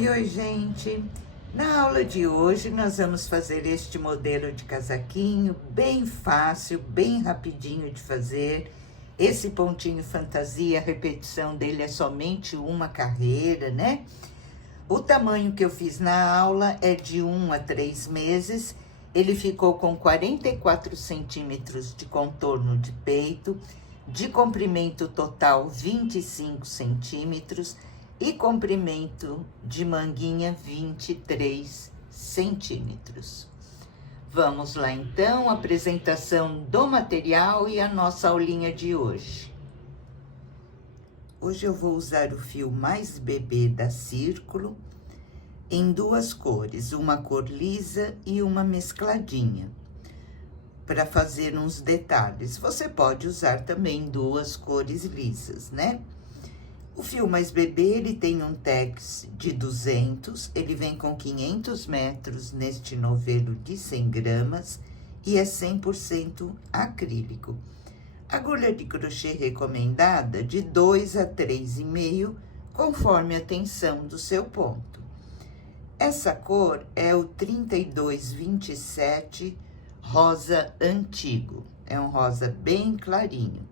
Oi, gente! Na aula de hoje, nós vamos fazer este modelo de casaquinho bem fácil, bem rapidinho de fazer. Esse pontinho fantasia, a repetição dele é somente uma carreira, né? O tamanho que eu fiz na aula é de 1 a 3 meses. Ele ficou com 44 centímetros de contorno de peito, de comprimento total 25 centímetros, e comprimento de manguinha 23 centímetros. Vamos lá então, apresentação do material e a nossa aulinha de hoje. Hoje eu vou usar o fio mais bebê da Círculo em duas cores, uma cor lisa e uma mescladinha, para fazer uns detalhes. Você pode usar também duas cores lisas, né? O fio mais bebê, ele tem um tex de 200, ele vem com 500 metros neste novelo de 100 gramas e é 100% acrílico. Agulha de crochê recomendada de 2 a 3,5, conforme a tensão do seu ponto. Essa cor é o 3227 rosa antigo, é um rosa bem clarinho.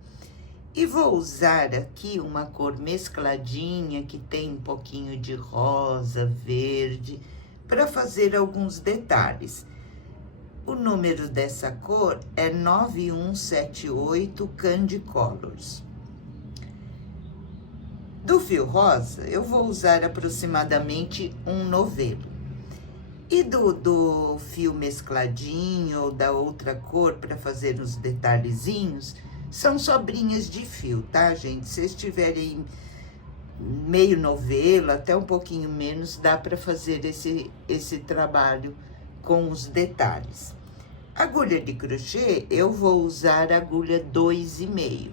E vou usar aqui uma cor mescladinha, que tem um pouquinho de rosa, verde, para fazer alguns detalhes. O número dessa cor é 9178 Candy Colors. Do fio rosa, eu vou usar aproximadamente um novelo. E do fio mescladinho ou da outra cor, para fazer os detalhezinhos, são sobrinhas de fio, tá, gente? Se estiverem meio novelo, até um pouquinho menos, dá para fazer esse trabalho com os detalhes. Agulha de crochê, eu vou usar agulha 2,5.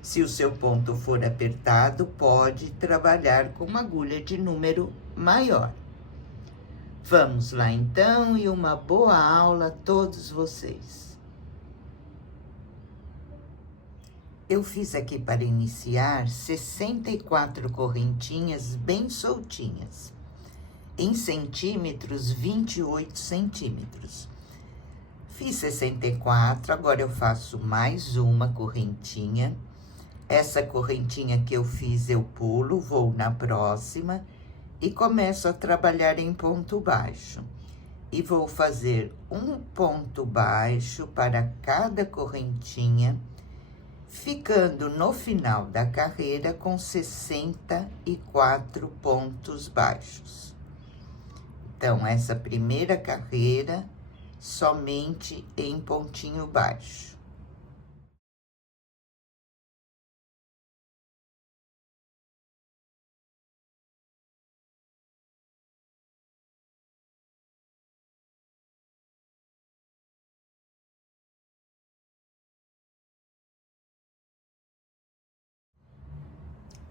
Se o seu ponto for apertado, pode trabalhar com uma agulha de número maior. Vamos lá, então, e uma boa aula a todos vocês. Eu fiz aqui para iniciar 64 correntinhas bem soltinhas. Em centímetros, 28 centímetros. Fiz 64, agora eu faço mais uma correntinha. Essa correntinha que eu fiz, eu pulo, vou na próxima e começo a trabalhar em ponto baixo. E vou fazer um ponto baixo para cada correntinha, ficando no final da carreira com 64 pontos baixos. Então, essa primeira carreira, somente em pontinho baixo.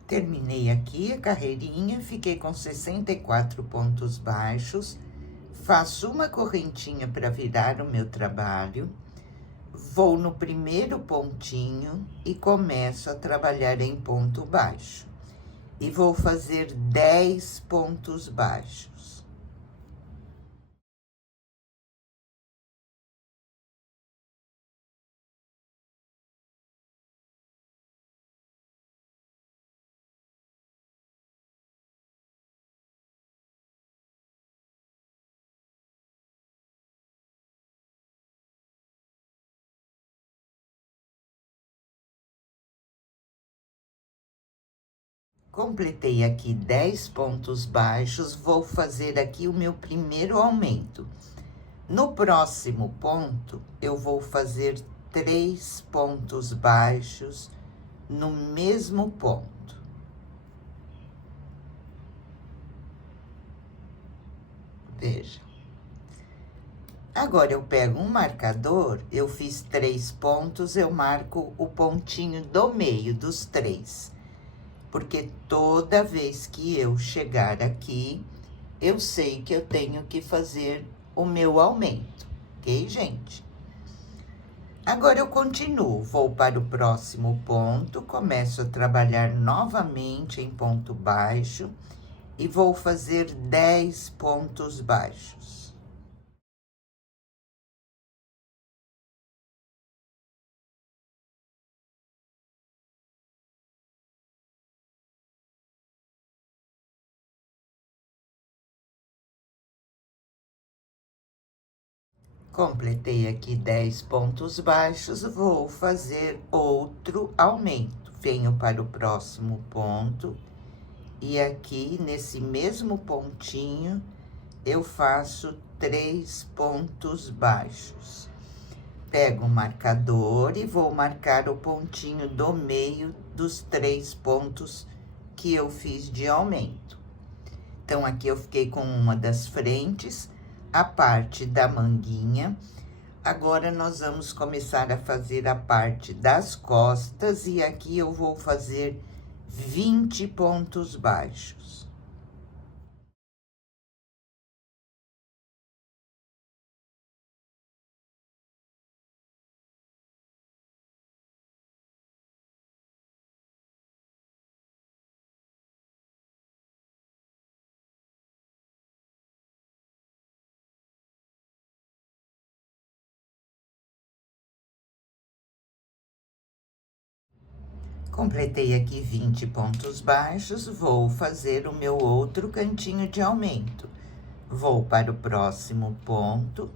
Terminei aqui a carreirinha, fiquei com 64 pontos baixos, faço uma correntinha para virar o meu trabalho, vou no primeiro pontinho e começo a trabalhar em ponto baixo. E vou fazer 10 pontos baixos. Completei aqui 10 pontos baixos, vou fazer aqui o meu primeiro aumento. No próximo ponto, eu vou fazer 3 pontos baixos no mesmo ponto. Veja. Agora, eu pego um marcador, eu fiz 3 pontos, eu marco o pontinho do meio dos 3. Porque toda vez que eu chegar aqui, eu sei que eu tenho que fazer o meu aumento, ok, gente? Agora, eu continuo, vou para o próximo ponto, começo a trabalhar novamente em ponto baixo e vou fazer 10 pontos baixos. Completei aqui 10 pontos baixos, vou fazer outro aumento. Venho para o próximo ponto e aqui nesse mesmo pontinho eu faço 3 pontos baixos. Pego o marcador e vou marcar o pontinho do meio dos 3 pontos que eu fiz de aumento. Então, aqui eu fiquei com uma das frentes, a parte da manguinha. Agora, nós vamos começar a fazer a parte das costas e aqui eu vou fazer 20 pontos baixos. Completei aqui 20 pontos baixos, vou fazer o meu outro cantinho de aumento. Vou para o próximo ponto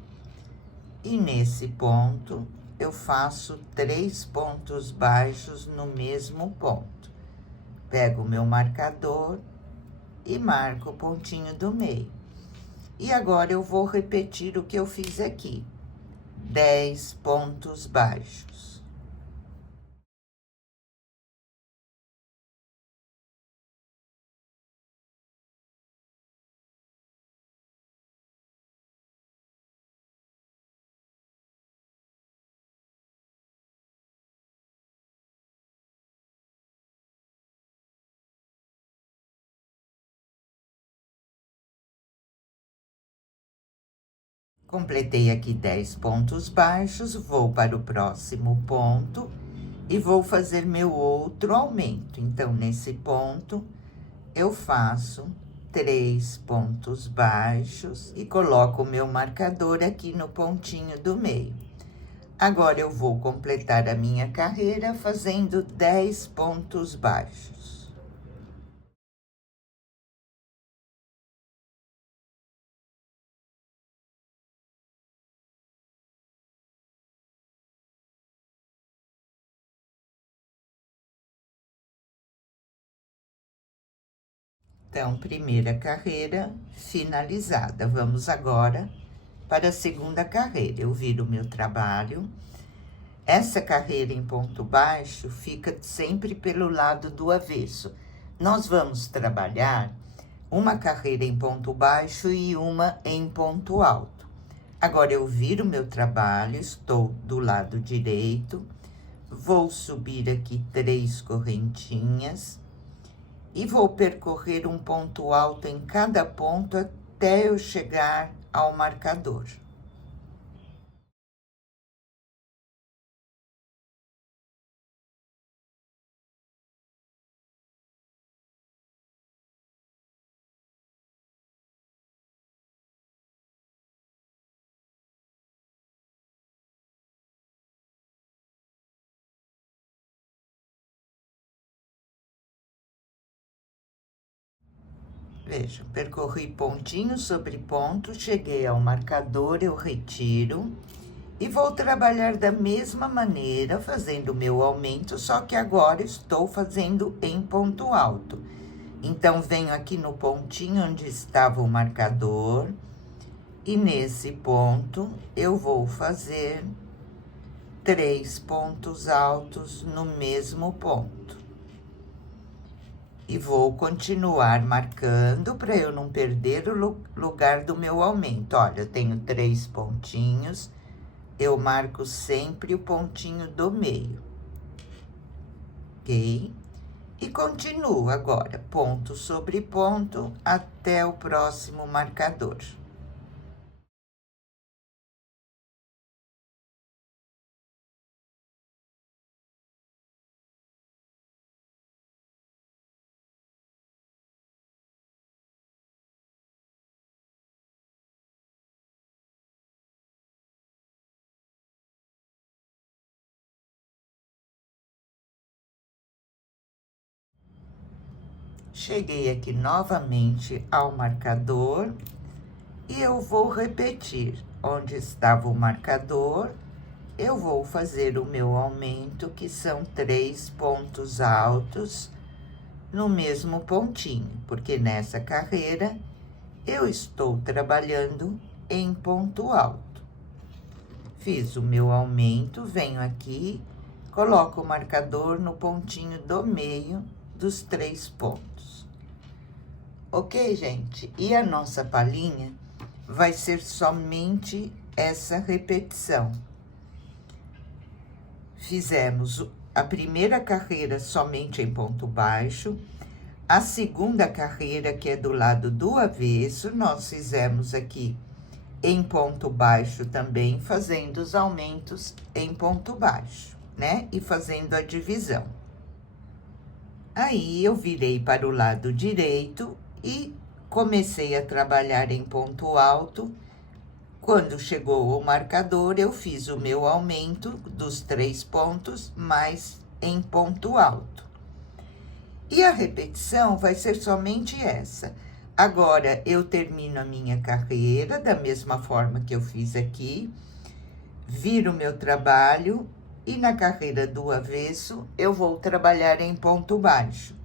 e nesse ponto eu faço 3 pontos baixos no mesmo ponto. Pego o meu marcador e marco o pontinho do meio. E agora eu vou repetir o que eu fiz aqui. 10 pontos baixos. Completei aqui 10 pontos baixos, vou para o próximo ponto e vou fazer meu outro aumento. Então, nesse ponto, eu faço 3 pontos baixos e coloco o meu marcador aqui no pontinho do meio. Agora, eu vou completar a minha carreira fazendo 10 pontos baixos. Então, primeira carreira finalizada. Vamos agora para a segunda carreira. Eu viro o meu trabalho. Essa carreira em ponto baixo fica sempre pelo lado do avesso. Nós vamos trabalhar uma carreira em ponto baixo e uma em ponto alto. Agora, eu viro o meu trabalho, estou do lado direito, vou subir aqui 3 correntinhas e vou percorrer um ponto alto em cada ponto até eu chegar ao marcador. Veja, percorri pontinho sobre ponto, cheguei ao marcador, eu retiro e vou trabalhar da mesma maneira, fazendo o meu aumento, só que agora estou fazendo em ponto alto. Então, venho aqui no pontinho onde estava o marcador e nesse ponto eu vou fazer 3 pontos altos no mesmo ponto. E vou continuar marcando para eu não perder o lugar do meu aumento. Olha, eu tenho 3 pontinhos, eu marco sempre o pontinho do meio, ok? E continuo agora, ponto sobre ponto, até o próximo marcador. Cheguei aqui novamente ao marcador e eu vou repetir. Onde estava o marcador, eu vou fazer o meu aumento, que são 3 pontos altos no mesmo pontinho, porque nessa carreira eu estou trabalhando em ponto alto. Fiz o meu aumento, venho aqui, coloco o marcador no pontinho do meio dos 3 pontos. Ok, gente? E a nossa palhinha vai ser somente essa repetição. Fizemos a primeira carreira somente em ponto baixo, a segunda carreira, que é do lado do avesso, nós fizemos aqui em ponto baixo também, fazendo os aumentos em ponto baixo, né? E fazendo a divisão. Aí, eu virei para o lado direito e comecei a trabalhar em ponto alto. Quando chegou o marcador, eu fiz o meu aumento dos 3 pontos, mais em ponto alto. E a repetição vai ser somente essa. Agora, eu termino a minha carreira da mesma forma que eu fiz aqui, viro meu trabalho e na carreira do avesso eu vou trabalhar em ponto baixo,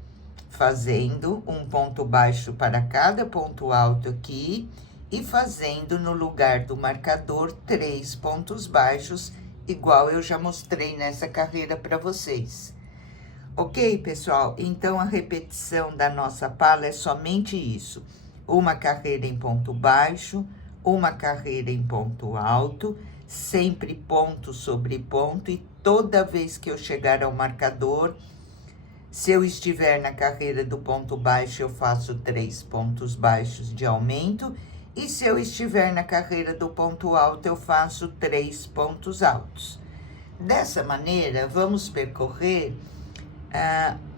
fazendo um ponto baixo para cada ponto alto aqui e fazendo no lugar do marcador 3 pontos baixos, igual eu já mostrei nessa carreira para vocês. Ok, pessoal? Então, a repetição da nossa pala é somente isso. Uma carreira em ponto baixo, uma carreira em ponto alto, sempre ponto sobre ponto, e toda vez que eu chegar ao marcador, se eu estiver na carreira do ponto baixo, eu faço 3 pontos baixos de aumento, e se eu estiver na carreira do ponto alto, eu faço 3 pontos altos. Dessa maneira, vamos percorrer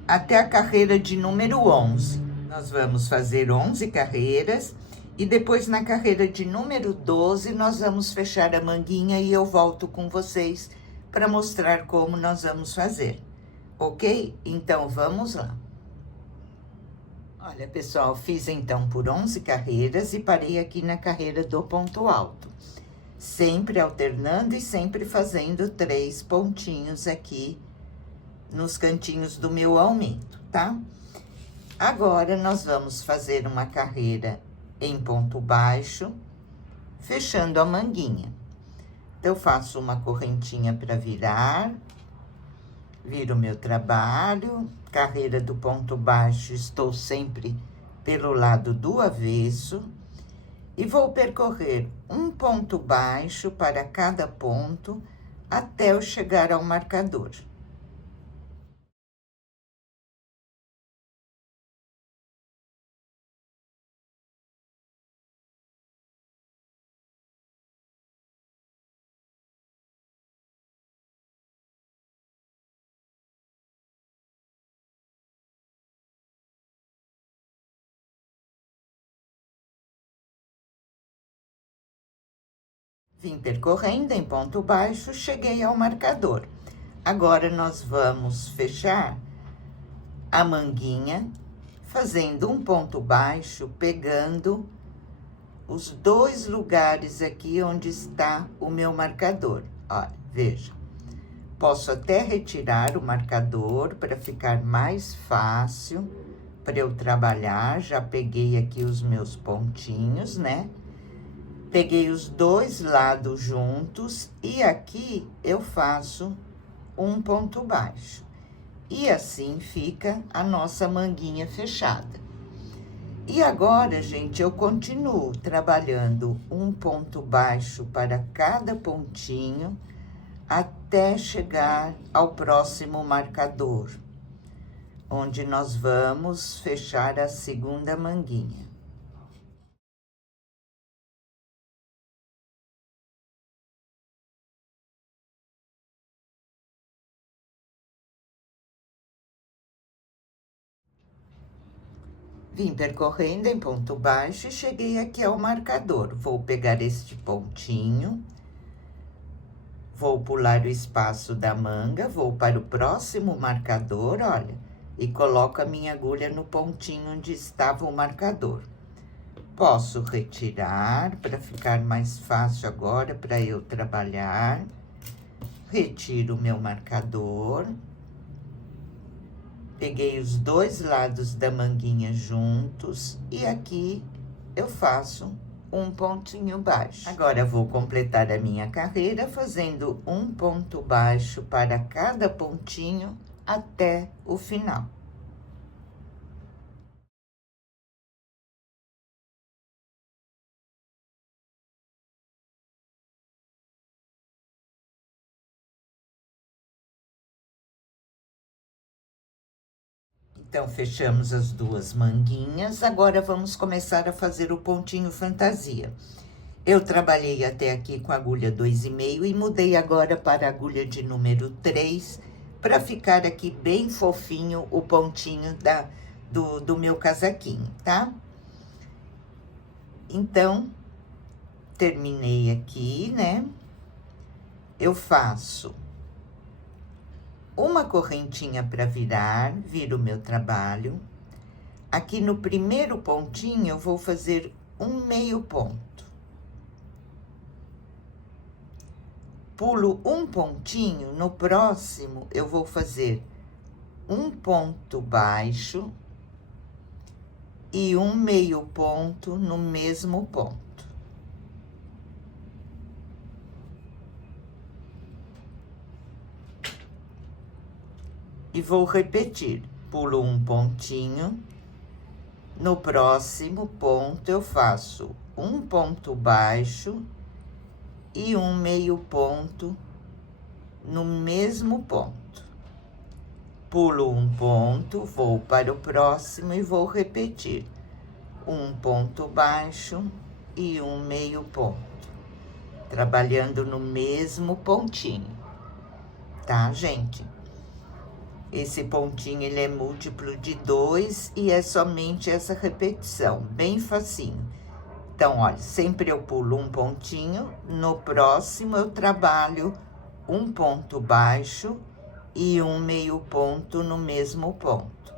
até a carreira de número 11. Nós vamos fazer 11 carreiras e depois na carreira de número 12 nós vamos fechar a manguinha e eu volto com vocês para mostrar como nós vamos fazer. Ok? Então, vamos lá. Olha, pessoal, fiz então por 11 carreiras e parei aqui na carreira do ponto alto. Sempre alternando e sempre fazendo 3 pontinhos aqui nos cantinhos do meu aumento, tá? Agora, nós vamos fazer uma carreira em ponto baixo, fechando a manguinha. Então, eu faço uma correntinha para virar, viro meu trabalho, carreira do ponto baixo, estou sempre pelo lado do avesso, e vou percorrer um ponto baixo para cada ponto, até eu chegar ao marcador. Vim percorrendo em ponto baixo, cheguei ao marcador. Agora, nós vamos fechar a manguinha, fazendo um ponto baixo, pegando os 2 lugares aqui onde está o meu marcador. Olha, veja. Posso até retirar o marcador para ficar mais fácil para eu trabalhar. Já peguei aqui os meus pontinhos, né? Peguei os 2 lados juntos e aqui eu faço um ponto baixo. E assim fica a nossa manguinha fechada. E agora, gente, eu continuo trabalhando um ponto baixo para cada pontinho até chegar ao próximo marcador, onde nós vamos fechar a segunda manguinha. Vim percorrendo em ponto baixo e cheguei aqui ao marcador. Vou pegar este pontinho, vou pular o espaço da manga, vou para o próximo marcador, olha. e coloco a minha agulha no pontinho onde estava o marcador. Posso retirar para ficar mais fácil agora para eu trabalhar. Retiro o meu marcador. Peguei os dois lados da manguinha juntos e aqui eu faço um pontinho baixo. Agora, vou completar a minha carreira fazendo um ponto baixo para cada pontinho até o final. Então, fechamos as duas manguinhas, agora vamos começar a fazer o pontinho fantasia. Eu trabalhei até aqui com a agulha 2,5 e mudei agora para a agulha de número 3, para ficar aqui bem fofinho o pontinho do meu casaquinho, tá? Então, terminei aqui, né? Eu faço uma correntinha para virar, viro o meu trabalho. Aqui no primeiro pontinho, eu vou fazer um meio ponto. Pulo um pontinho, no próximo, eu vou fazer um ponto baixo e um meio ponto no mesmo ponto. E vou repetir, pulo um pontinho, no próximo ponto eu faço um ponto baixo e um meio ponto no mesmo ponto. Pulo um ponto, vou para o próximo e vou repetir. Um ponto baixo e um meio ponto. Trabalhando no mesmo pontinho, tá, gente? Esse pontinho, ele é múltiplo de 2 e é somente essa repetição, bem facinho. Então, olha, sempre eu pulo um pontinho, no próximo eu trabalho um ponto baixo e um meio ponto no mesmo ponto.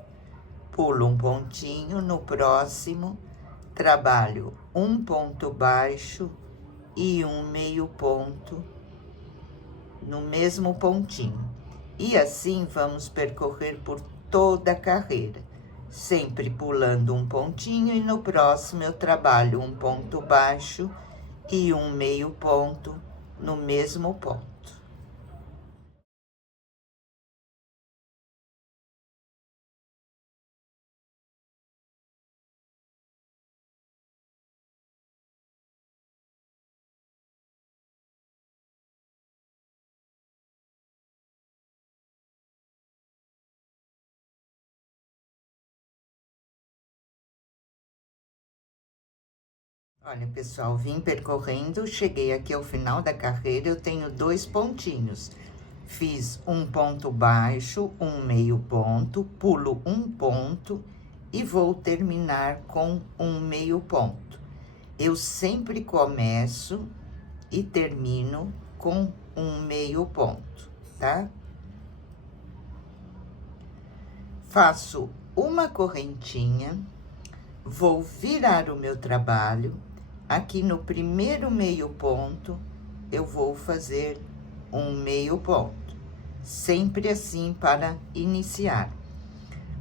Pulo um pontinho, no próximo trabalho um ponto baixo e um meio ponto no mesmo pontinho. E assim vamos percorrer por toda a carreira, sempre pulando um pontinho e no próximo eu trabalho um ponto baixo e um meio ponto no mesmo ponto. Olha, pessoal, vim percorrendo, cheguei aqui ao final da carreira, eu tenho 2 pontinhos. Fiz um ponto baixo, um meio ponto, pulo um ponto e vou terminar com um meio ponto. Eu sempre começo e termino com um meio ponto, tá? Faço uma correntinha, vou virar o meu trabalho. Aqui no primeiro meio ponto, eu vou fazer um meio ponto, sempre assim para iniciar.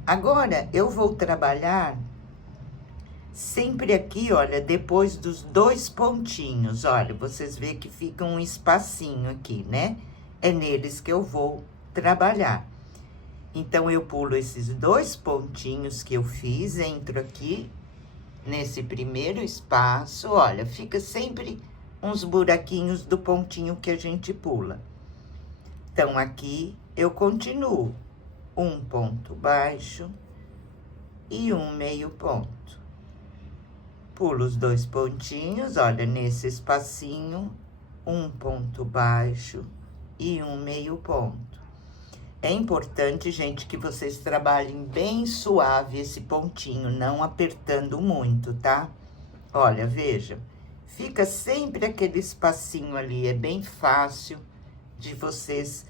Agora, eu vou trabalhar sempre aqui, olha, depois dos 2 pontinhos, olha, vocês vê que fica um espacinho aqui, né? É neles que eu vou trabalhar. Então, eu pulo esses 2 pontinhos que eu fiz, entro aqui nesse primeiro espaço, olha, fica sempre uns buraquinhos do pontinho que a gente pula. Então, aqui eu continuo um ponto baixo e um meio ponto. Pulo os 2 pontinhos, olha, nesse espacinho, um ponto baixo e um meio ponto. É importante, gente, que vocês trabalhem bem suave esse pontinho, não apertando muito, tá? Olha, veja, fica sempre aquele espacinho ali, é bem fácil de vocês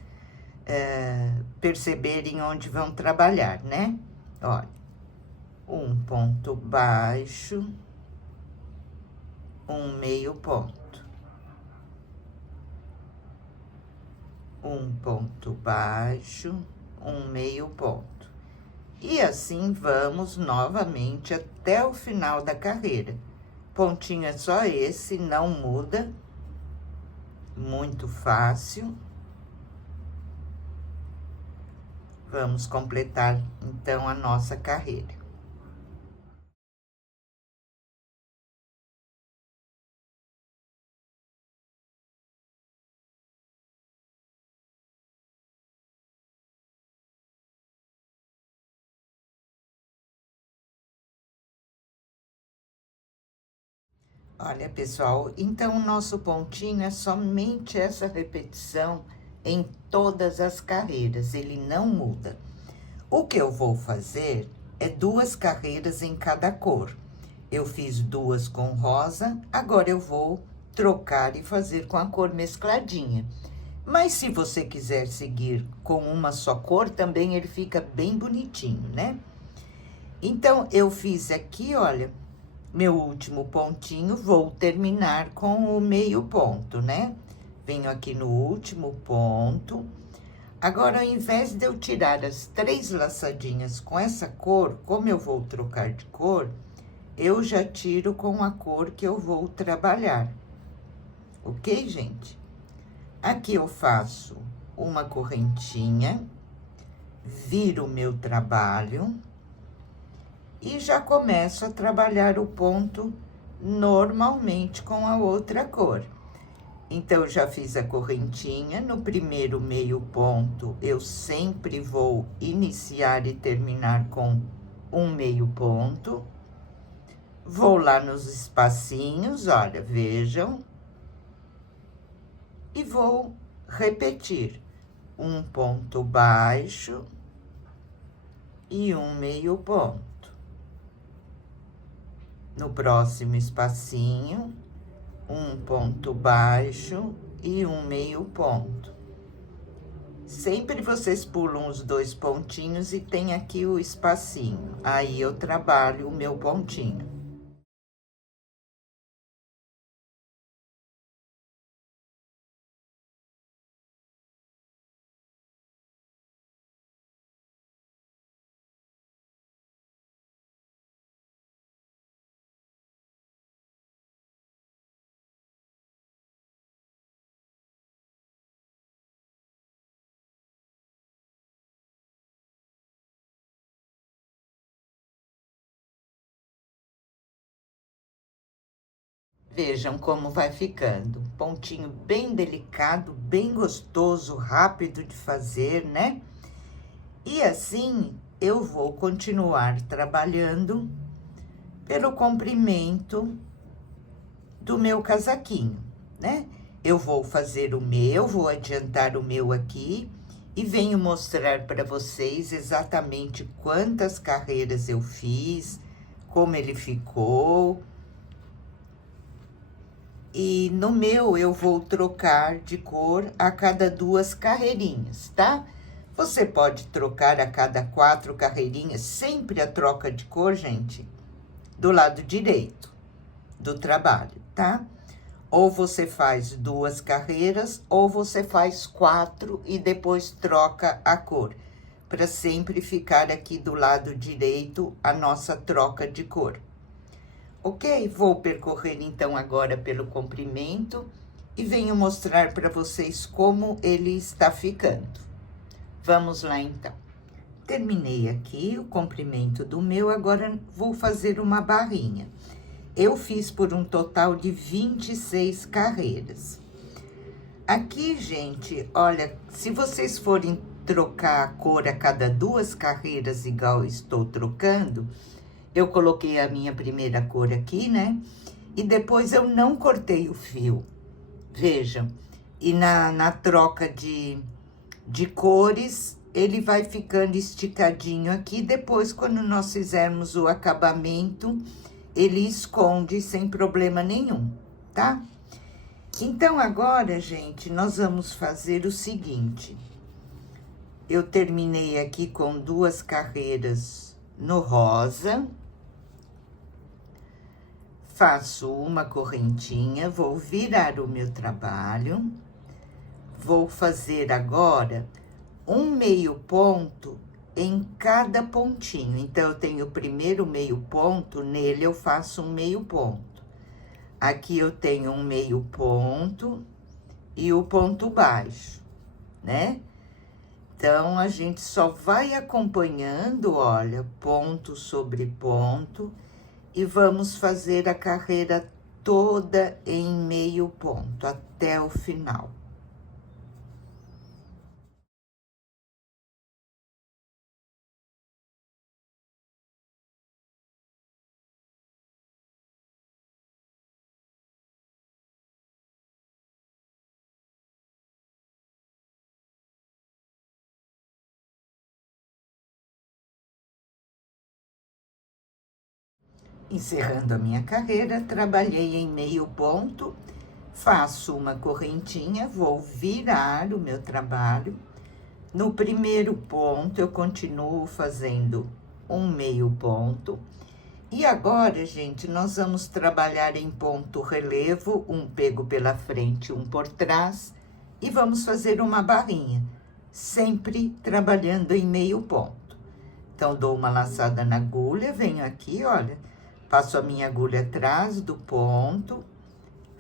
perceberem onde vão trabalhar, né? Olha, um ponto baixo, um meio ponto, um ponto baixo, um meio ponto. E assim vamos novamente até o final da carreira. Pontinho é só esse, não muda, muito fácil. Vamos completar, então, a nossa carreira. Olha, pessoal, então o nosso pontinho é somente essa repetição em todas as carreiras, ele não muda. O que eu vou fazer é 2 carreiras em cada cor. Eu fiz 2 com rosa, agora eu vou trocar e fazer com a cor mescladinha. Mas se você quiser seguir com uma só cor, também ele fica bem bonitinho, né? Então, eu fiz aqui, olha, meu último pontinho, vou terminar com o meio ponto, né? Venho aqui no último ponto. Agora, ao invés de eu tirar as 3 laçadinhas com essa cor, como eu vou trocar de cor, eu já tiro com a cor que eu vou trabalhar. Ok, gente? Aqui eu faço uma correntinha, viro o meu trabalho e já começo a trabalhar o ponto normalmente com a outra cor. Então, já fiz a correntinha, no primeiro meio ponto, eu sempre vou iniciar e terminar com um meio ponto. Vou lá nos espacinhos, olha, vejam. E vou repetir um ponto baixo e um meio ponto. No próximo espacinho, um ponto baixo e um meio ponto. Sempre vocês pulam os 2 pontinhos e tem aqui o espacinho. Aí eu trabalho o meu pontinho. Vejam como vai ficando. Pontinho bem delicado, bem gostoso, rápido de fazer, né? E assim eu vou continuar trabalhando pelo comprimento do meu casaquinho, né? Eu vou fazer o meu, vou adiantar o meu aqui e venho mostrar para vocês exatamente quantas carreiras eu fiz, como ele ficou. E no meu eu vou trocar de cor a cada 2 carreirinhas, tá? Você pode trocar a cada 4 carreirinhas, sempre a troca de cor, gente, do lado direito do trabalho, tá? Ou você faz 2 carreiras, ou você faz 4 e depois troca a cor, para sempre ficar aqui do lado direito a nossa troca de cor. Ok? Vou percorrer então agora pelo comprimento e venho mostrar para vocês como ele está ficando. Vamos lá então. Terminei aqui o comprimento do meu, agora vou fazer uma barrinha. Eu fiz por um total de 26 carreiras. Aqui, gente, olha, se vocês forem trocar a cor a cada 2 carreiras, igual estou trocando, eu coloquei a minha primeira cor aqui, né? E depois eu não cortei o fio, vejam. E na troca de cores, ele vai ficando esticadinho aqui. Depois, quando nós fizermos o acabamento, ele esconde sem problema nenhum, tá? Então, agora, gente, nós vamos fazer o seguinte. Eu terminei aqui com 2 carreiras no rosa. Faço uma correntinha, vou virar o meu trabalho. Vou fazer agora um meio ponto em cada pontinho. Então, eu tenho o primeiro meio ponto, nele eu faço um meio ponto. Aqui eu tenho um meio ponto e o ponto baixo, né? Então, a gente só vai acompanhando, olha, ponto sobre ponto, e vamos fazer a carreira toda em meio ponto, até o final. Encerrando a minha carreira, trabalhei em meio ponto, faço uma correntinha, vou virar o meu trabalho. No primeiro ponto, eu continuo fazendo um meio ponto. E agora, gente, nós vamos trabalhar em ponto relevo, um pego pela frente, um por trás, e vamos fazer uma barrinha, sempre trabalhando em meio ponto. Então, dou uma laçada na agulha, venho aqui, olha, passo a minha agulha atrás do ponto,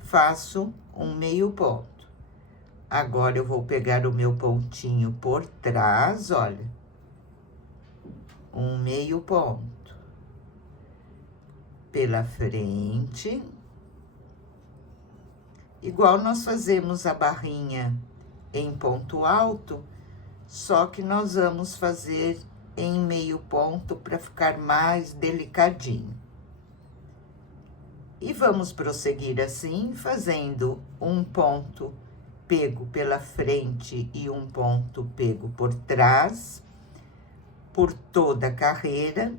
faço um meio ponto. Agora, eu vou pegar o meu pontinho por trás, olha, um meio ponto. Pela frente, igual nós fazemos a barrinha em ponto alto, só que nós vamos fazer em meio ponto para ficar mais delicadinho. E vamos prosseguir assim, fazendo um ponto pego pela frente e um ponto pego por trás, por toda a carreira.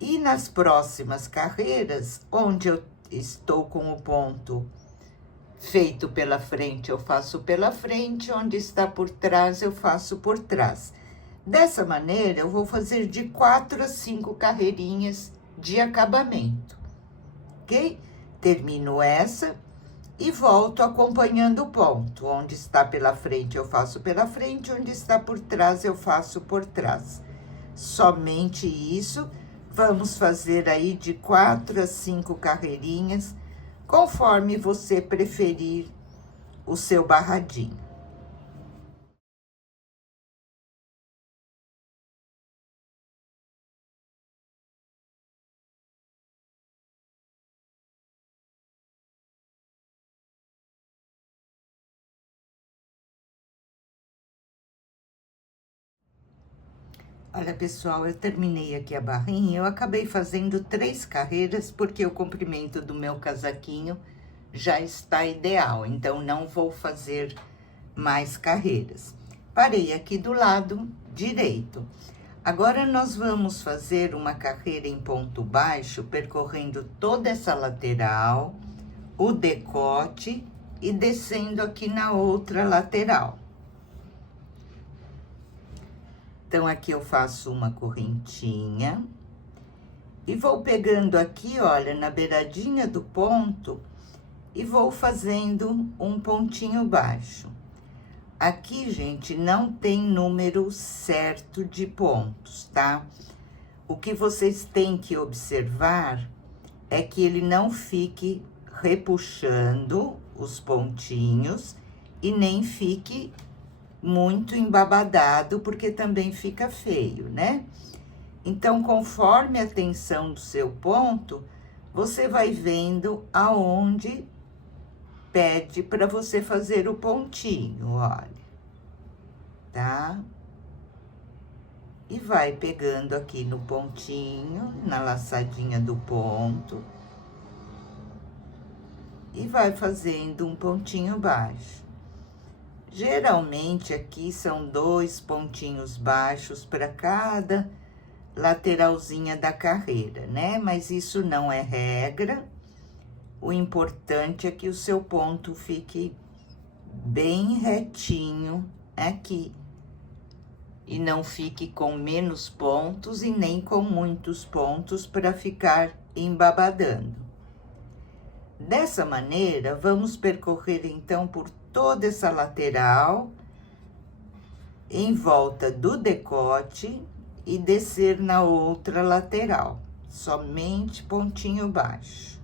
E nas próximas carreiras, onde eu estou com o ponto feito pela frente, eu faço pela frente, onde está por trás, eu faço por trás. Dessa maneira, eu vou fazer de 4 a 5 carreirinhas de acabamento, ok? Termino essa e volto acompanhando o ponto. Onde está pela frente, eu faço pela frente, onde está por trás, eu faço por trás. Somente isso. Vamos fazer aí de 4 a 5 carreirinhas, conforme você preferir o seu barradinho. Olha, pessoal, eu terminei aqui a barrinha, eu acabei fazendo 3 carreiras, porque o comprimento do meu casaquinho já está ideal, então não vou fazer mais carreiras. Parei aqui do lado direito. Agora, nós vamos fazer uma carreira em ponto baixo, percorrendo toda essa lateral, o decote e descendo aqui na outra lateral. Então, aqui eu faço uma correntinha e vou pegando aqui, olha, na beiradinha do ponto e vou fazendo um pontinho baixo. Aqui, gente, não tem número certo de pontos, tá? O que vocês têm que observar é que ele não fique repuxando os pontinhos e nem fique muito embabadado, porque também fica feio, né? Então, conforme a tensão do seu ponto, você vai vendo aonde pede para você fazer o pontinho, olha, tá? E vai pegando aqui no pontinho, na laçadinha do ponto, e vai fazendo um pontinho baixo. Geralmente, aqui são 2 pontinhos baixos para cada lateralzinha da carreira, né? Mas isso não é regra. O importante é que o seu ponto fique bem retinho aqui e não fique com menos pontos e nem com muitos pontos para ficar embabadando. Dessa maneira, vamos percorrer então por toda essa lateral, em volta do decote e descer na outra lateral, somente pontinho baixo.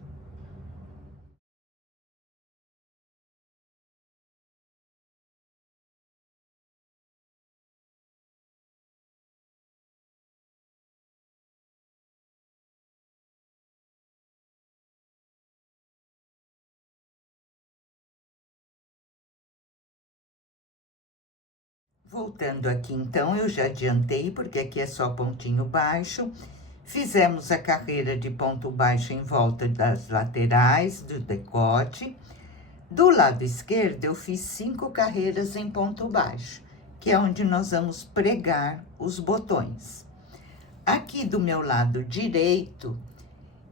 Voltando aqui, então, eu já adiantei, porque aqui é só pontinho baixo. Fizemos a carreira de ponto baixo em volta das laterais do decote. Do lado esquerdo, eu fiz 5 carreiras em ponto baixo, que é onde nós vamos pregar os botões. Aqui do meu lado direito,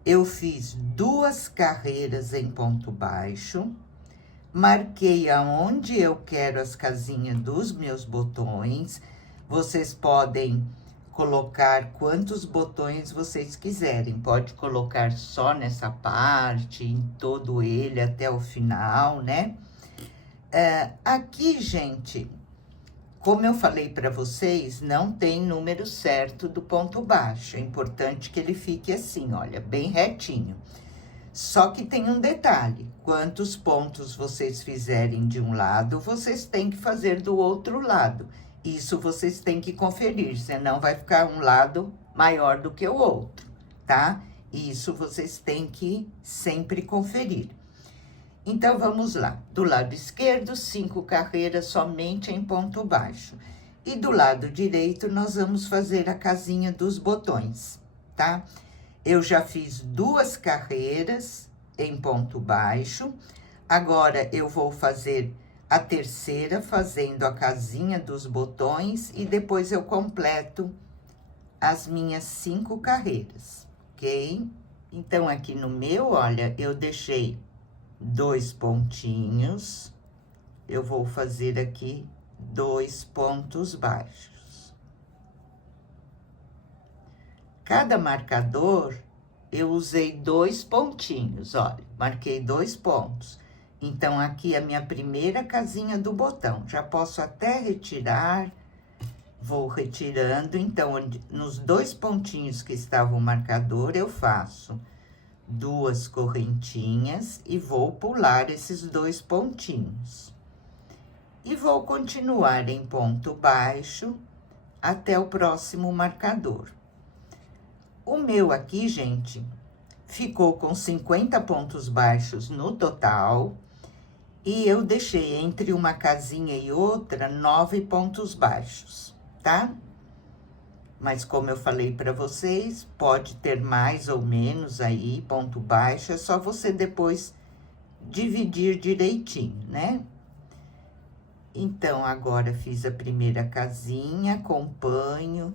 eu fiz 2 carreiras em ponto baixo. Marquei aonde eu quero as casinhas dos meus botões. Vocês podem colocar quantos botões vocês quiserem. Pode colocar só nessa parte, em todo ele até o final, né? Aqui, gente, como eu falei para vocês, não tem número certo do ponto baixo. É importante que ele fique assim, olha, bem retinho. Só que tem um detalhe: quantos pontos vocês fizerem de um lado, vocês têm que fazer do outro lado. Isso vocês têm que conferir, senão vai ficar um lado maior do que o outro, tá? Isso vocês têm que sempre conferir. Então, vamos lá. Do lado esquerdo, 5 carreiras somente em ponto baixo. E do lado direito, nós vamos fazer a casinha dos botões, tá? Eu já fiz 2 carreiras em ponto baixo. Agora, eu vou fazer a terceira, fazendo a casinha dos botões, e depois eu completo as minhas 5 carreiras, ok? Então, aqui no meu, olha, eu deixei 2 pontinhos. Eu vou fazer aqui 2 pontos baixos. Cada marcador, eu usei 2 pontinhos, olha, marquei 2 pontos. Então, aqui é a minha primeira casinha do botão. Já posso até retirar, vou retirando. Então, nos 2 pontinhos que estavam o marcador, eu faço 2 correntinhas e vou pular esses 2 pontinhos. E vou continuar em ponto baixo até o próximo marcador. O meu aqui, gente, ficou com 50 pontos baixos no total, e eu deixei entre uma casinha e outra 9 pontos baixos, tá? Mas como eu falei para vocês, pode ter mais ou menos aí ponto baixo, é só você depois dividir direitinho, né? Então, agora fiz a primeira casinha, acompanho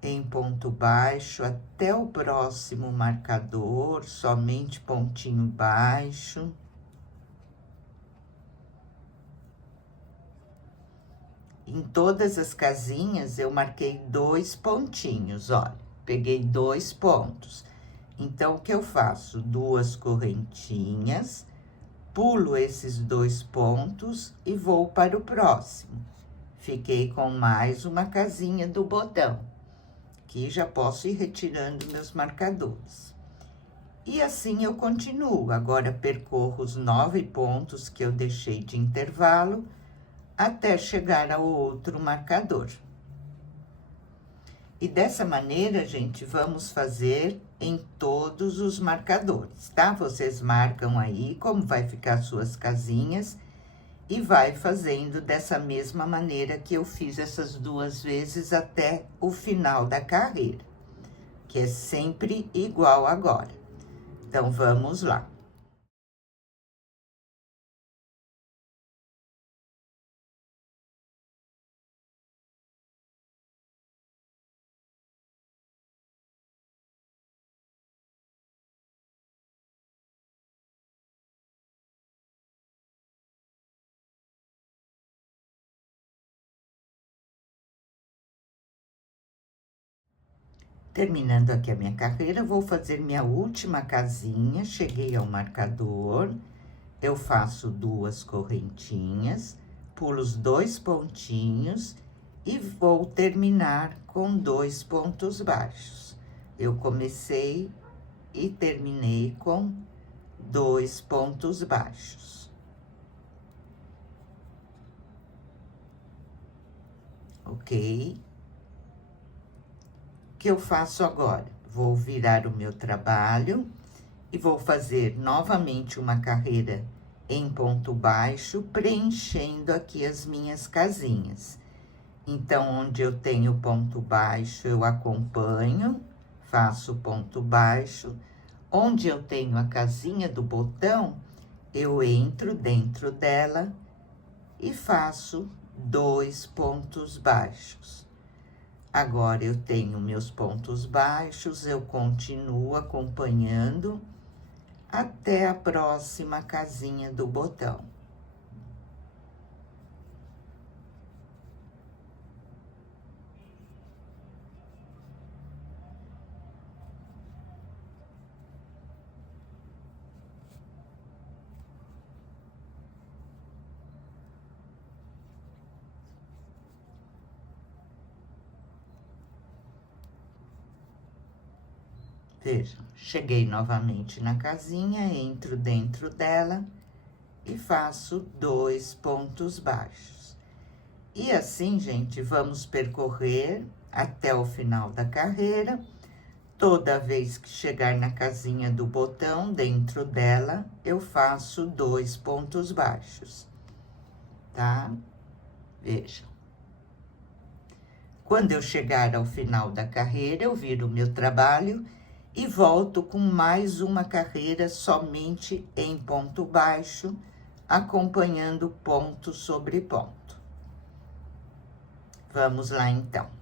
em ponto baixo até o próximo marcador, somente pontinho baixo. Em todas as casinhas eu marquei 2 pontinhos, olha, peguei 2 pontos. Então, o que eu faço? 2 correntinhas, pulo esses 2 pontos e vou para o próximo. Fiquei com mais uma casinha do botão. Aqui já posso ir retirando meus marcadores. E assim eu continuo. Agora, percorro os 9 pontos que eu deixei de intervalo até chegar ao outro marcador. E dessa maneira, gente, vamos fazer em todos os marcadores, tá? Vocês marcam aí como vai ficar suas casinhas e vai fazendo dessa mesma maneira que eu fiz essas 2 vezes até o final da carreira, que é sempre igual agora. Então, vamos lá. Terminando aqui a minha carreira, vou fazer minha última casinha, cheguei ao marcador, eu faço 2 correntinhas, pulo os 2 pontinhos e vou terminar com 2 pontos baixos. Eu comecei e terminei com 2 pontos baixos. Ok? O que eu faço agora? Vou virar o meu trabalho e vou fazer novamente uma carreira em ponto baixo, preenchendo aqui as minhas casinhas. Então, onde eu tenho ponto baixo, eu acompanho, faço ponto baixo. Onde eu tenho a casinha do botão, eu entro dentro dela e faço 2 pontos baixos. Agora, eu tenho meus pontos baixos, eu continuo acompanhando até a próxima casinha do botão. Vejam, cheguei novamente na casinha, entro dentro dela e faço 2 pontos baixos. E assim, gente, vamos percorrer até o final da carreira. Toda vez que chegar na casinha do botão, dentro dela, eu faço 2 pontos baixos, tá? Vejam. Quando eu chegar ao final da carreira, eu viro o meu trabalho e volto com mais uma carreira somente em ponto baixo, acompanhando ponto sobre ponto. Vamos lá, então.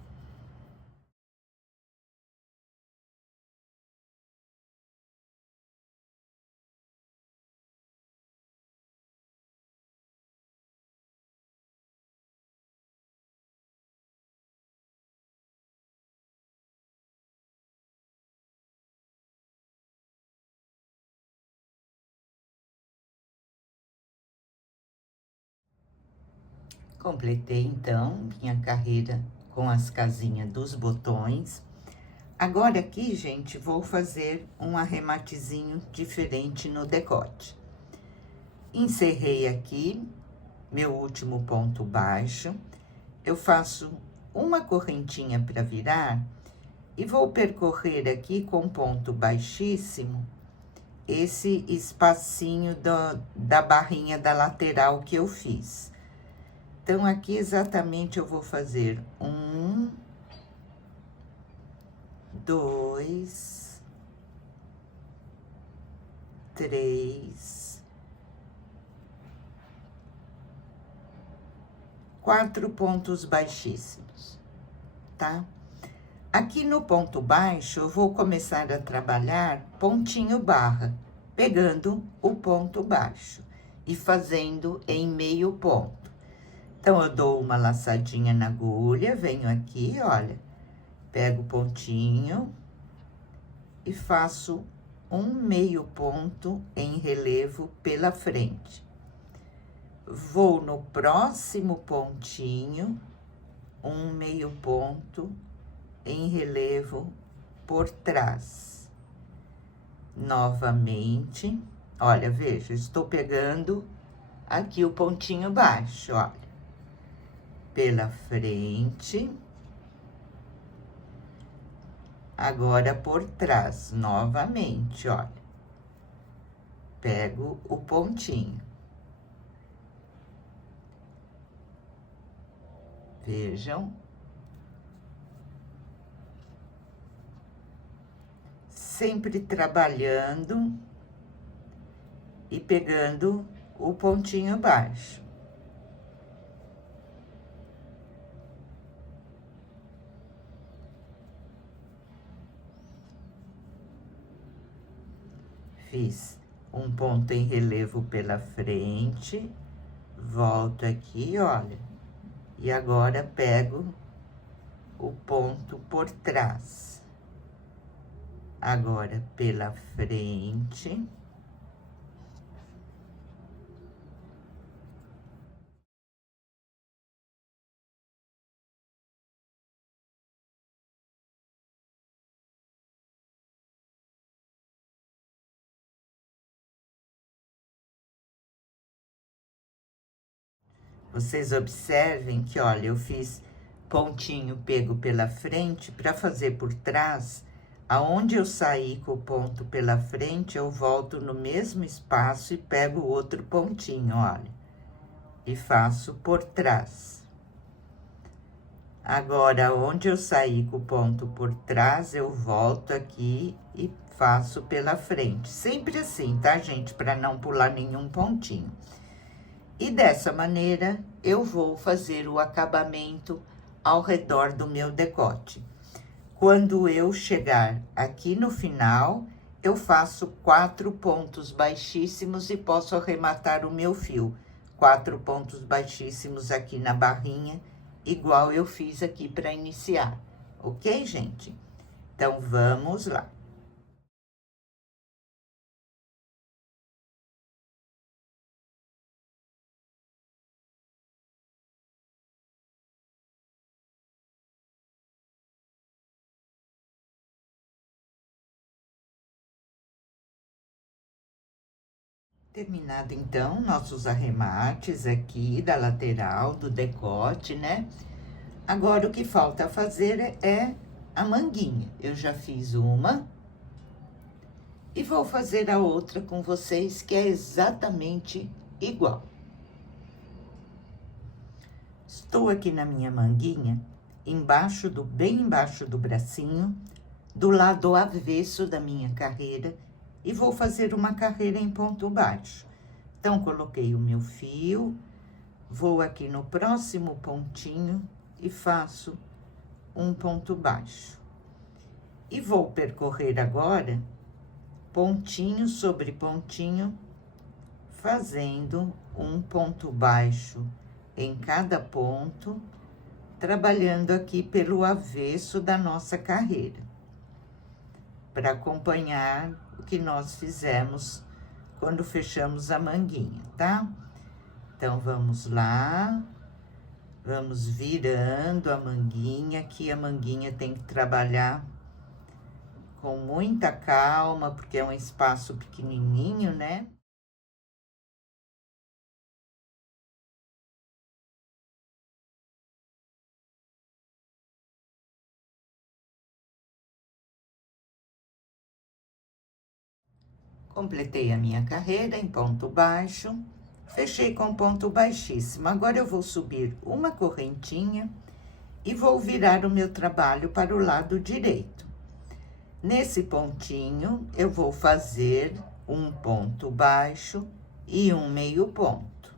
Completei, então, minha carreira com as casinhas dos botões. Agora aqui, gente, vou fazer um arrematezinho diferente no decote. Encerrei aqui meu último ponto baixo. Eu faço uma correntinha para virar e vou percorrer aqui com ponto baixíssimo esse espacinho da barrinha da lateral que eu fiz. Então, aqui exatamente eu vou fazer 1, 2, 3, 4 pontos baixíssimos, tá? Aqui no ponto baixo, eu vou começar a trabalhar pontinho barra, pegando o ponto baixo e fazendo em meio ponto. Então, eu dou uma laçadinha na agulha, venho aqui, olha, pego o pontinho e faço um meio ponto em relevo pela frente. Vou no próximo pontinho, um meio ponto em relevo por trás. Novamente, olha, veja, estou pegando aqui o pontinho baixo, olha, pela frente. Agora, por trás, novamente, olha, pego o pontinho. Vejam. Sempre trabalhando e pegando o pontinho baixo. Fiz um ponto em relevo pela frente, volto aqui, olha, e agora pego o ponto por trás. Agora, pela frente. Vocês observem que, olha, eu fiz pontinho pego pela frente para fazer por trás. Aonde eu saí com o ponto pela frente, eu volto no mesmo espaço e pego o outro pontinho, olha, e faço por trás. Agora, onde eu saí com o ponto por trás, eu volto aqui e faço pela frente. Sempre assim, tá, gente? Para não pular nenhum pontinho. E dessa maneira, eu vou fazer o acabamento ao redor do meu decote. Quando eu chegar aqui no final, eu faço 4 pontos baixíssimos e posso arrematar o meu fio. 4 pontos baixíssimos aqui na barrinha, igual eu fiz aqui para iniciar. Ok, gente? Então, vamos lá. Terminado, então, nossos arremates aqui da lateral, do decote, né? Agora, o que falta fazer é a manguinha. Eu já fiz uma e vou fazer a outra com vocês, que é exatamente igual. Estou aqui na minha manguinha, bem embaixo do bracinho, do lado avesso da minha carreira, e vou fazer uma carreira em ponto baixo. Então, coloquei o meu fio, vou aqui no próximo pontinho e faço um ponto baixo. E vou percorrer agora pontinho sobre pontinho, fazendo um ponto baixo em cada ponto, trabalhando aqui pelo avesso da nossa carreira, para acompanhar o que nós fizemos quando fechamos a manguinha, tá? Então, vamos lá, vamos virando a manguinha, que a manguinha tem que trabalhar com muita calma, porque é um espaço pequenininho, né? Completei a minha carreira em ponto baixo, fechei com ponto baixíssimo. Agora, eu vou subir uma correntinha e vou virar o meu trabalho para o lado direito. Nesse pontinho, eu vou fazer um ponto baixo e um meio ponto.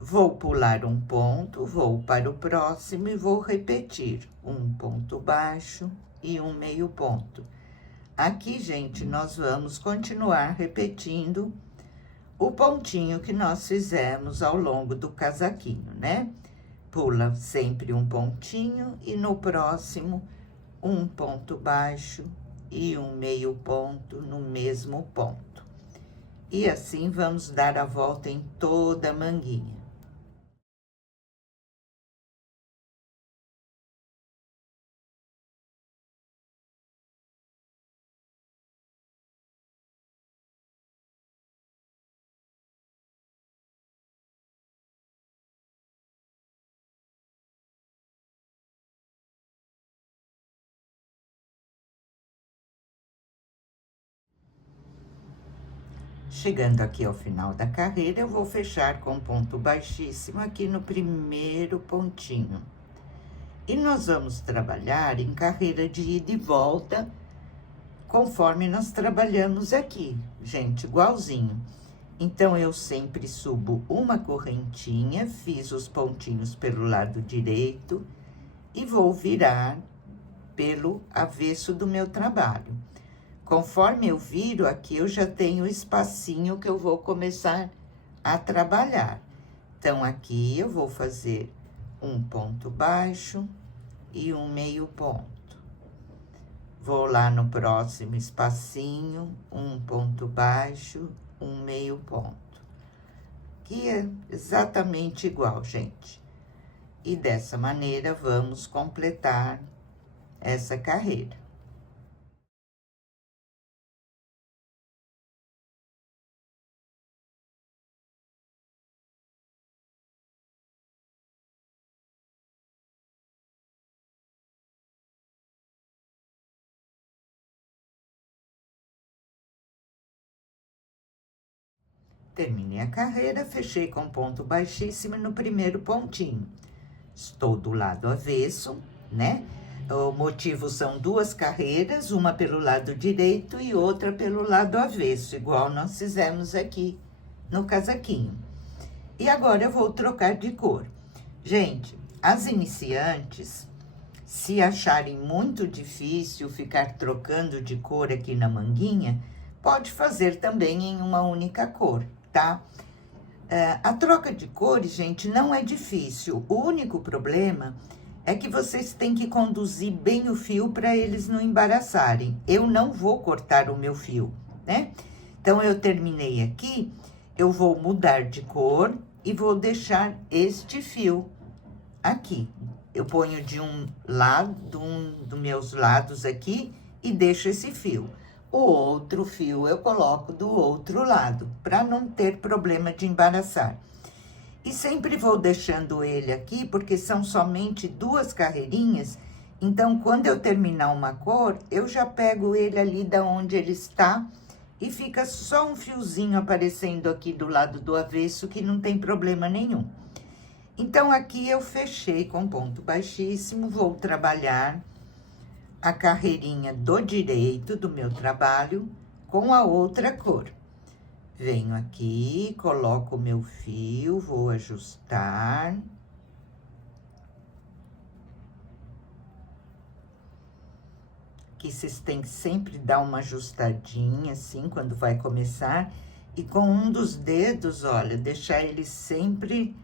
Vou pular um ponto, vou para o próximo e vou repetir um ponto baixo e um meio ponto. Aqui, gente, nós vamos continuar repetindo o pontinho que nós fizemos ao longo do casaquinho, né? Pula sempre um pontinho e no próximo um ponto baixo e um meio ponto no mesmo ponto. E assim vamos dar a volta em toda a manguinha. Chegando aqui ao final da carreira, eu vou fechar com ponto baixíssimo aqui no primeiro pontinho. E nós vamos trabalhar em carreira de ida e volta, conforme nós trabalhamos aqui, gente, igualzinho. Então, eu sempre subo uma correntinha, fiz os pontinhos pelo lado direito e vou virar pelo avesso do meu trabalho. Conforme eu viro aqui, eu já tenho o espacinho que eu vou começar a trabalhar. Então, aqui eu vou fazer um ponto baixo e um meio ponto. Vou lá no próximo espacinho, um ponto baixo, um meio ponto. Que é exatamente igual, gente. E dessa maneira, vamos completar essa carreira. Terminei a carreira, fechei com ponto baixíssimo no primeiro pontinho. Estou do lado avesso, né? O motivo são duas carreiras, uma pelo lado direito e outra pelo lado avesso, igual nós fizemos aqui no casaquinho. E agora eu vou trocar de cor. Gente, as iniciantes, se acharem muito difícil ficar trocando de cor aqui na manguinha, pode fazer também em uma única cor, tá? A troca de cores, gente, não é difícil. O único problema é que vocês têm que conduzir bem o fio para eles não embaraçarem. Eu não vou cortar o meu fio, né? Então, eu terminei aqui, eu vou mudar de cor e vou deixar este fio aqui. Eu ponho de um lado, dos meus lados aqui e deixo esse fio. O outro fio eu coloco do outro lado, para não ter problema de embaraçar. E sempre vou deixando ele aqui, porque são somente duas carreirinhas. Então, quando eu terminar uma cor, eu já pego ele ali da onde ele está e fica só um fiozinho aparecendo aqui do lado do avesso, que não tem problema nenhum. Então, aqui eu fechei com ponto baixíssimo, vou trabalhar a carreirinha do direito do meu trabalho com a outra cor. Venho aqui, coloco o meu fio, vou ajustar. Aqui vocês têm que sempre dar uma ajustadinha, assim, quando vai começar. E com um dos dedos, olha, deixar ele sempre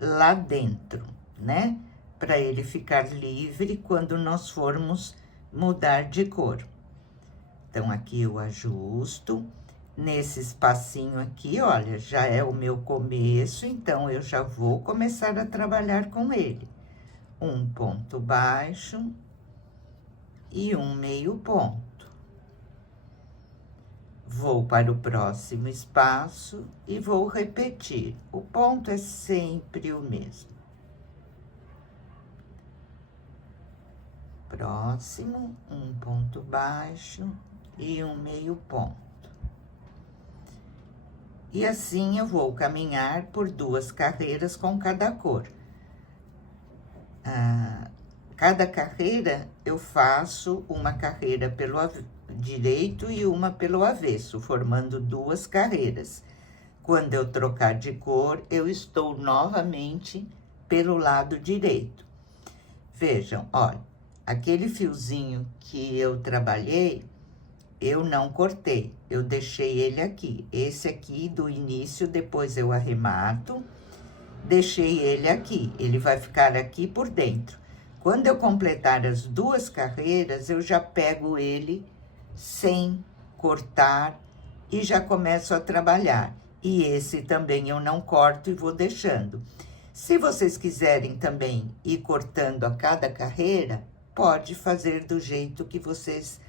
lá dentro, né? Para ele ficar livre quando nós formos mudar de cor. Então, aqui eu ajusto. Nesse espacinho aqui, olha, já é o meu começo, então eu já vou começar a trabalhar com ele. Um ponto baixo e um meio ponto. Vou para o próximo espaço e vou repetir. O ponto é sempre o mesmo. Próximo, um ponto baixo e um meio ponto. E assim eu vou caminhar por duas carreiras com cada cor. Cada carreira eu faço uma carreira pelo direito e uma pelo avesso, formando duas carreiras. Quando eu trocar de cor, eu estou novamente pelo lado direito. Vejam, olha, aquele fiozinho que eu trabalhei, eu não cortei, eu deixei ele aqui. Esse aqui do início, depois eu arremato, deixei ele aqui. Ele vai ficar aqui por dentro. Quando eu completar as duas carreiras, eu já pego ele sem cortar e já começo a trabalhar. E esse também eu não corto e vou deixando. Se vocês quiserem também ir cortando a cada carreira, pode fazer do jeito que vocês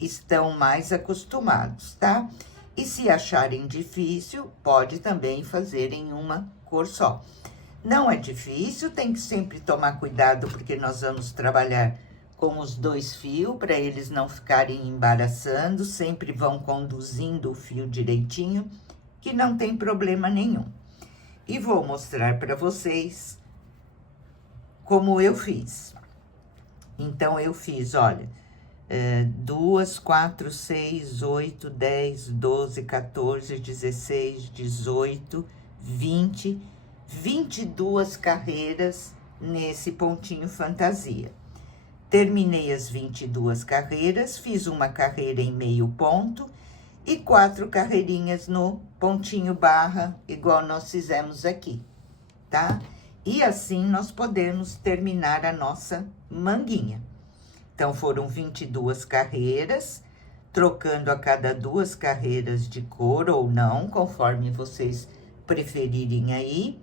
estão mais acostumados, tá? E se acharem difícil, pode também fazer em uma cor só. Não é difícil, tem que sempre tomar cuidado, porque nós vamos trabalhar com os dois fios, para eles não ficarem embaraçando, sempre vão conduzindo o fio direitinho, que não tem problema nenhum. E vou mostrar para vocês como eu fiz. Então, eu fiz, olha, 2, 4, 6, 8, 10, 12, 14, 16, 18, 20, 22 carreiras nesse pontinho fantasia. Terminei as 22 carreiras, fiz uma carreira em meio ponto e 4 carreirinhas no pontinho barra, igual nós fizemos aqui, tá? E assim nós podemos terminar a nossa manguinha. Então, foram 22 carreiras, trocando a cada 2 carreiras de cor ou não, conforme vocês preferirem aí.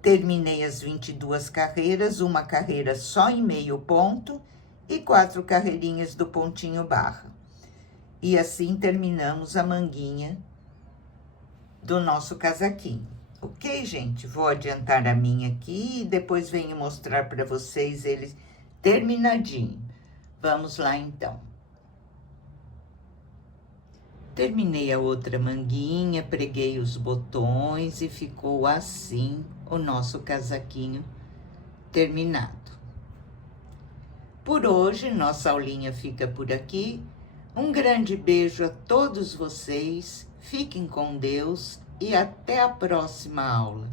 Terminei as 22 carreiras, uma carreira só em meio ponto e 4 carreirinhas do pontinho barra. E assim terminamos a manguinha do nosso casaquinho. Ok, gente? Vou adiantar a minha aqui e depois venho mostrar para vocês ele terminadinho. Vamos lá, então. Terminei a outra manguinha, preguei os botões e ficou assim o nosso casaquinho terminado. Por hoje, nossa aulinha fica por aqui. Um grande beijo a todos vocês, fiquem com Deus e até a próxima aula.